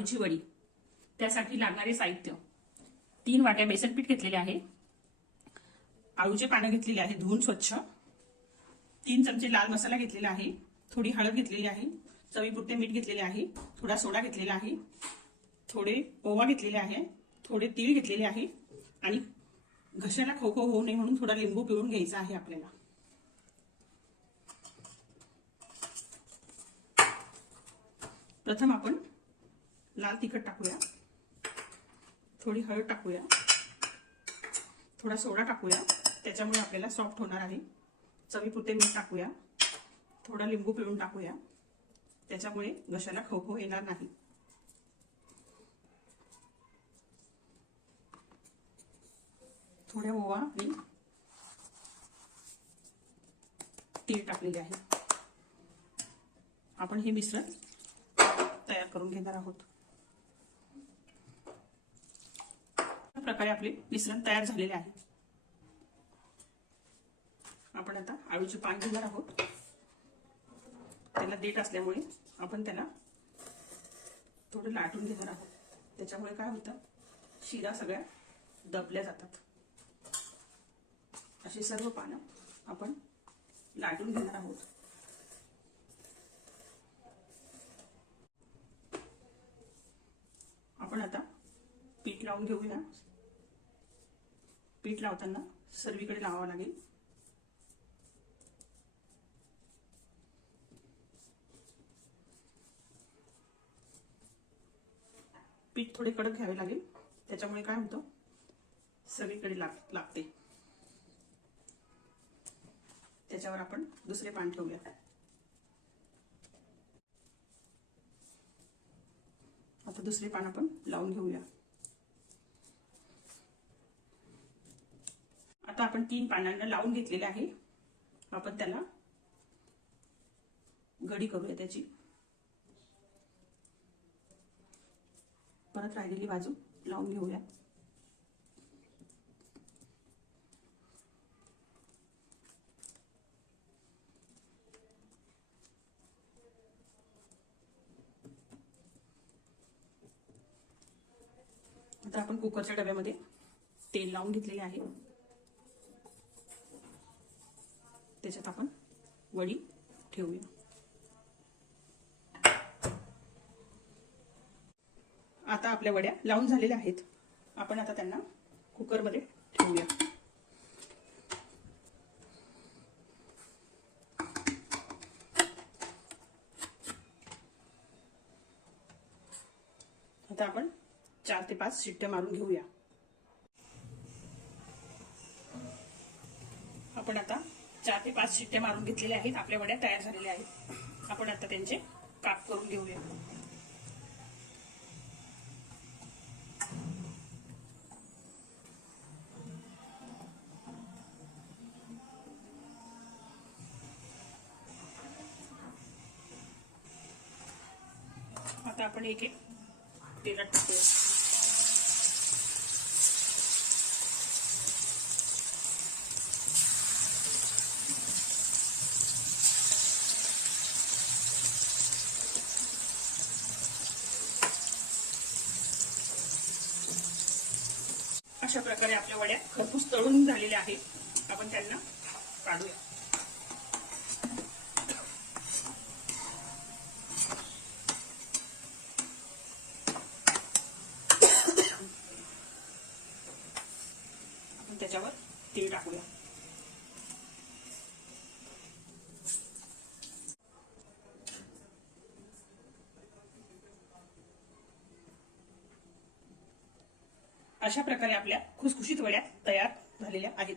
आळूची वडी। त्यासाठी लागणारे साहित्य: 3 वाट्या बेसन पीठ घेतलेले आहे, आळूचे पानं घेतलेले आहे धुवून स्वच्छ, 3 चमचे लाल मसाला घेतलेला आहे, थोडी हळद घेतलेली आहे, चवीपुरते मीठ घेतलेले आहे, थोडा सोडा घेतलेला आहे, थोडे ओवा घेतलेले आहे, थोडे तीळ घेतलेले आहे आणि घशाला खो-खो होऊ नये म्हणून थोडा लिंबू पिळून घ्यायचा आहे आपल्याला। प्रथम आपण लाल तिखट टाकूया, थोडी हळद टाकूया, थोडा सोडा टाकूया, त्याच्यामुळे आपल्याला सॉफ्ट होणार आहे। चवीपुरते मीठ टाकूया, थोडा लिंबू पिळून टाकूया, त्याच्यामुळे घशाला खो-खो येणार नाही। थोडा ओवा आणि तीळ टाकलेले आहे। आपण हे मिश्रण तयार करून घेणार आहोत। अशा प्रकारे आपले मिश्रण तयार झालेले आहे। आपण आता आळूचे पान घेणार आहोत। त्याला देठ असल्यामुळे आपण त्याला थोडं लाटून घेणार आहोत, त्याच्यामुळे काय होतं, शिरा सगळ्या दबल्या जातात। अशी सर्व पानं आपण लाटून घेणार आहोत। आपण आता पीठ लावून घेऊया। पीठ लावताना सर्वीकडे लावावं लागेल। पीठ थोडे कडक घ्यावे लागेल, त्याच्यामुळे काय होतं, सगळीकडे लागते। त्याच्यावर आपण दुसरे पान ठेवूया। आता दुसरे पान आपण लावून घेऊया। आता आपण 3 पानांना लावून घेतलेले आहे। आपण त्याला घडी करूया त्याची। परत राहिलेली बाजू लावून घेऊया। आता आपण कुकरच्या डब्यामध्ये तेल लावून घेतलेले आहे, त्याच्यात आपण वडी ठेवूया। आता आपल्या वड्या लावून झालेल्या आहेत। आपण आता त्यांना कुकरमध्ये ठेवूया। आता आपण 4 ते 5 शिट्ट्या मारून घेऊया। आपण आता 4 ते 5 शिट्ट्या मारून घेतलेल्या आहेत। आपल्या वड्या तयार झालेल्या आहेत। आपण आता त्यांचे काप करून घेऊया। आता आपण एक एक तेलात टाकूया। अशा प्रकारे आपल्या वड्या खरपूस तळून झालेल्या आहेत। आपण त्यांना काढूया। त्याच्यावर तीळ टाकूया। अशा प्रकारे आपल्या खुसखुशीत वड्या तयार झालेल्या आहेत।